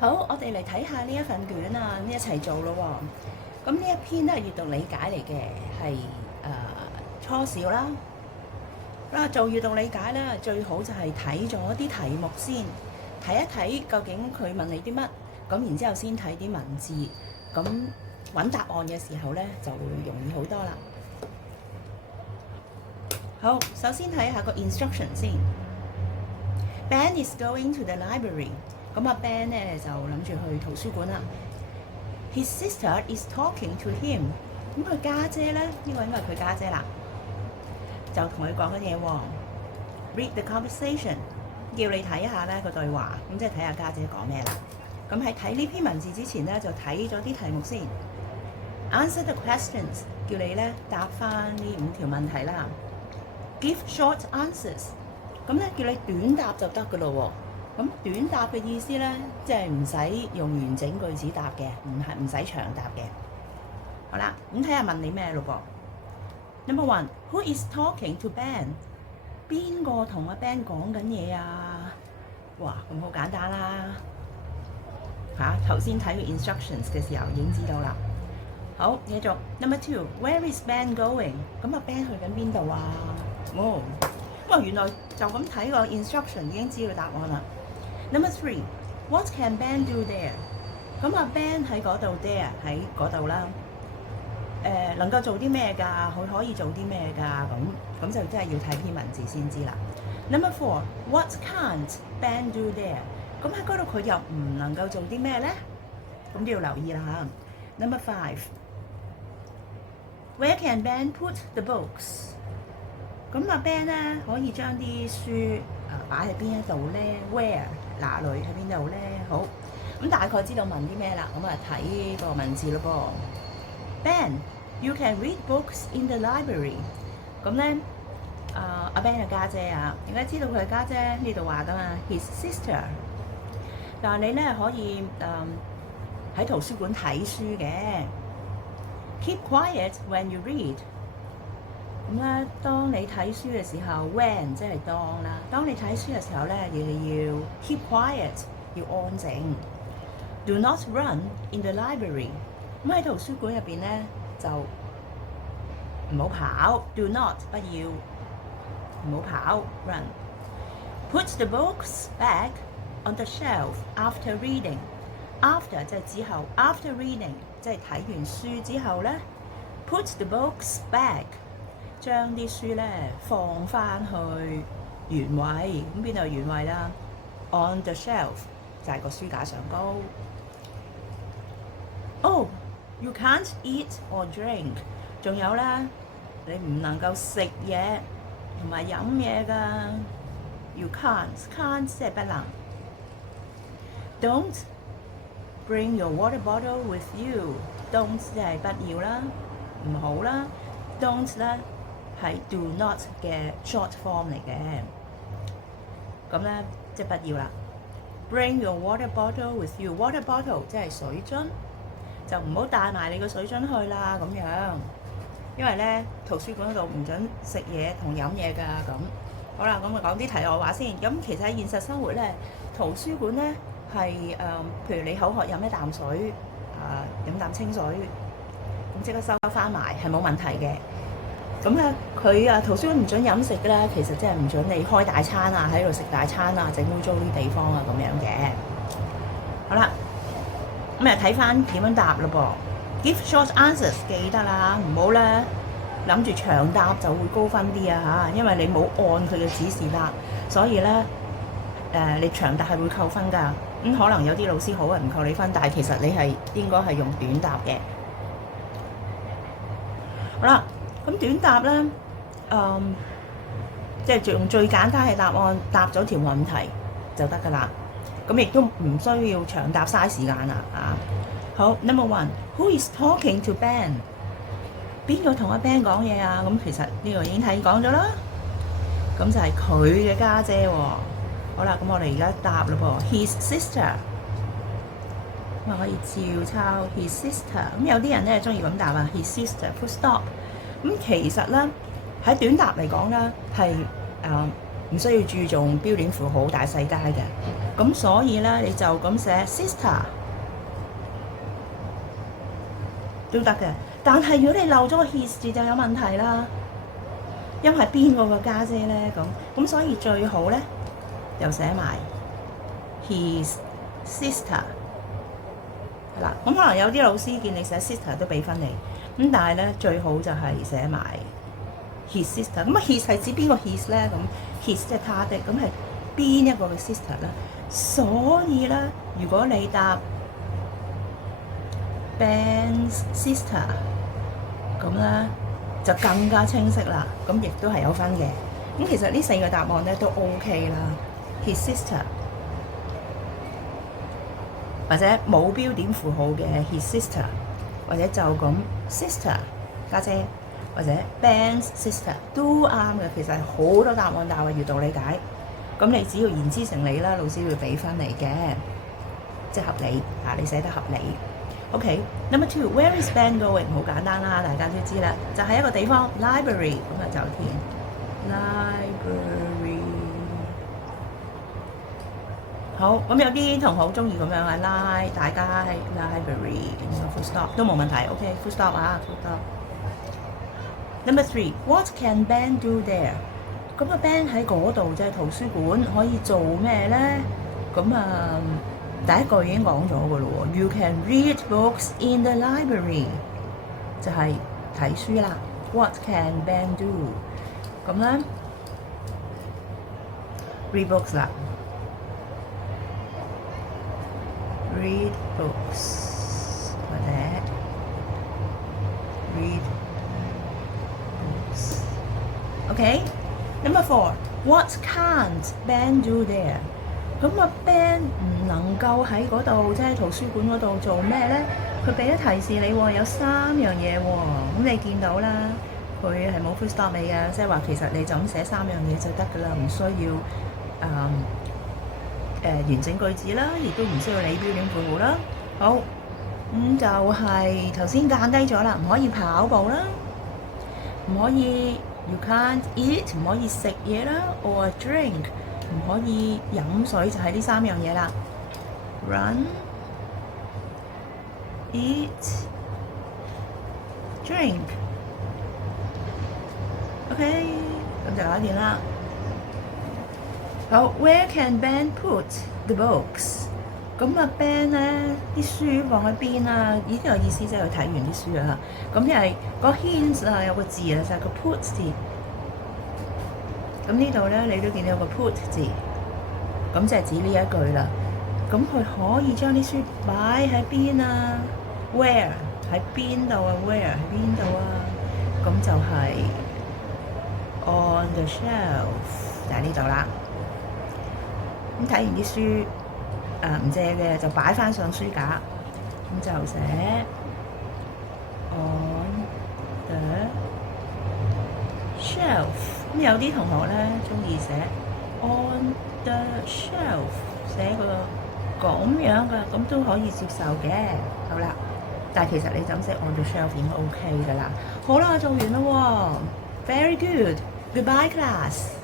好，我哋嚟睇下呢一份卷啊，一齊做咯喎。咁呢一篇都係閱讀理解嚟嘅，係初小啦。啦，做閱讀理解咧，最好就係睇咗啲題目先，睇一睇究竟佢問你啲乜，咁然之後先睇啲文字，咁揾答案嘅時候咧就會容易好多啦。好，首先睇下個 instruction 先。Ben is going to the library。咁阿 Ben 咧就諗住去圖書館啦。His sister is talking to him。咁佢家姐咧，呢個應該係佢家姐啦，就同佢講緊嘢喎。Read the conversation， 叫你睇下咧個對話，咁即係睇下家姐講咩啦。咁喺睇呢篇文字之前咧，就睇咗啲題目先。Answer the questions， 叫你咧答翻呢5條問題啦。Give short answers， 咁咧叫你短答就得噶咯喎。咁短答嘅意思咧，即係唔使用完整句子答嘅，唔使長答嘅。好啦，咁睇下問你咩咯噃。Number 1， Who is talking to Ben？ 邊個同阿 Ben 講緊嘢啊？哇，咁好簡單啦。頭先睇個 instructions 嘅時候已經知道啦。好，繼續。Number 2， Where is Ben going？ 咁阿 Ben 去緊邊度啊？哇，原來就咁睇個 instruction 已經知道答案啦。Number 3， What can Ben do there？ 咁阿 Ben 喺嗰度 there 喺嗰度啦。能夠做啲咩㗎？佢可以做啲咩㗎？咁就真係要睇篇文字先知啦。Number 4， What can't Ben do there？ 咁喺嗰度佢又唔能夠做啲咩咧？咁都要留意啦嚇。Number 5， Where can Ben put the books？ 咁阿 Ben 咧可以將啲書擺喺邊一度咧 ？Where 哪裏喺邊度咧？好，咁大概知道問啲咩啦。咁啊睇個文字咯噃。Ben，you can read books in the library。咁咧阿 Ben 嘅家姐啊，點解知道佢係家姐？呢度話噶嘛 ，his sister。但係你咧可以喺圖書館睇書嘅。Keep quiet when you read。咁咧，當你睇書嘅時候 ，when 即係當啦。當你睇書嘅時候咧，你要 keep quiet， 要安靜。Do not run in the library。咁喺圖書館入邊咧，就唔好跑。Do not 不要，唔好跑 run。Put the books back on the shelf after reading。After 即係之後 ，after reading 即係睇完書之後咧 ，put the books back。將啲書咧放翻去原位，咁邊度原位啦 ？On the shelf 就係個書架上高。Oh， you can't eat or drink。仲有咧，你唔能夠食嘢同埋飲嘢㗎。You can't 即係不能。Don't bring your water bottle with you。Don't 即係不要啦，唔好啦。Don't 咧係 do not 嘅 short form 嚟嘅，咁咧即係不要啦。Bring your water bottle with you。 Water bottle 即係水樽，就唔好帶埋你個水樽去啦咁樣，因為咧圖書館嗰度唔準食嘢同飲嘢㗎。咁好啦，咁我講啲題外話先。咁其實喺現實生活咧，圖書館咧係譬如你口渴飲一啖水，飲啖清水，咁即刻收翻埋係冇問題嘅。咁咧，佢圖書館唔準飲食啦，其實即係唔準你開大餐啊，喺度食大餐啊，整污糟啲地方啊咁樣嘅。好啦，咁睇翻點樣答咯噃。Give short answers， 記得啦，唔好咧諗住長答就會高分啲啊嚇，因為你冇按佢嘅指示答，所以咧你長答係會扣分㗎。咁可能有啲老師好唔扣你分，但係其實你係應該係用短答嘅。好啦。咁短答咧，即係用最簡單嘅答案答咗條問題就得㗎啦。咁亦都唔需要長答嘥時間啦啊！好 ，Number 1， Who is talking to Ben？ 邊個同阿 Ben 講嘢啊？咁其實呢個已經講咗啦。咁就係佢嘅家姐喎。好啦，咁我哋而家答嘞噃 ，His sister。咁可以照抄 his sister。咁有啲人咧中意咁答啊 ，his sister full stop。咁其實咧喺短答嚟講咧係唔需要注重標點符號大細階嘅。咁所以咧，你就咁寫 sister 都得嘅。但係如果你漏咗個 his 字就有問題啦，因為邊個嘅家姐咧？咁所以最好咧就寫埋 his sister 係啦。咁可能有啲老師見你寫 sister 都俾分你，咁但係咧最好就係寫埋 his sister。咁啊 his 係指邊個 his 咧？咁 his 即係他的，咁係邊一個嘅 sister 咧？所以咧，如果你答 Ben's sister， 咁咧就更加清晰啦。咁亦都係有分嘅。咁其實呢4個答案咧都 OK 啦。His sister 或者冇標點符號嘅 his sister， 或者就咁 sister 家姐，或者 Ben's sister 都啱嘅。其實係好多答案，但係要道理解。咁你只要言之成理啦，老師會俾分你嘅，即係合理嚇，你寫得合理。OK，Number 2 Where is Ben going？ 好簡單啦，大家都知啦，就係一個地方 library， 咁啊就填 library。好，咁有啲同學好中意咁樣啊，大家係 library， full stop 都冇問題。OK，full stop 啊 ，full stop。Number 3 What can Ben do there？ 咁啊 Ben 喺嗰度即係圖書館可以做咩咧？咁第一句已經講咗㗎咯喎 ，You can read books in the library， 就係睇書啦。What can Ben do？ 咁咧 read books 啦 ，read books 或者 read books。OK，Number 4 What can't Ben do there？咁啊 Ben 唔能夠喺嗰度，即係圖書館嗰度做咩咧？佢俾咗提示你喎，有3樣嘢喎。咁你見到啦，佢係冇 full stop 你嘅，即係話其實你就咁寫3樣嘢就得㗎啦，唔需要完整句子啦，亦都唔需要理標點符號啦。好，咁就係頭先間低咗啦，唔可以跑步啦，唔可以 you can't eat， 唔可以食嘢啦 ，or drink。唔可以飲水，就係呢3樣嘢啦。Run, eat, drink。OK， 咁就搞掂啦。好 ，Where can Ben put the books？ 咁啊 Ben 咧啲書放喺邊啊？呢個意思即係佢睇完啲書啊。咁因為個 hint 啊有個字啊，就係個 put 字。咁呢度咧，你都見到有個 put 字，咁就係指呢一句啦。咁佢可以將啲書擺喺邊啊 ？Where 喺邊度啊 ？Where 喺邊度啊？咁就係 on the shelf， 就喺呢度啦。咁睇完啲書唔借嘅就擺翻上書架，咁就寫 on the shelf。咁有啲同學咧中意寫 on the shelf， 寫個咁樣嘅，咁都可以接受嘅。好啦，但係其實你就咁寫 on the shelf 已經 OK 㗎啦。好啦，做完啦喎 ，very good，goodbye class。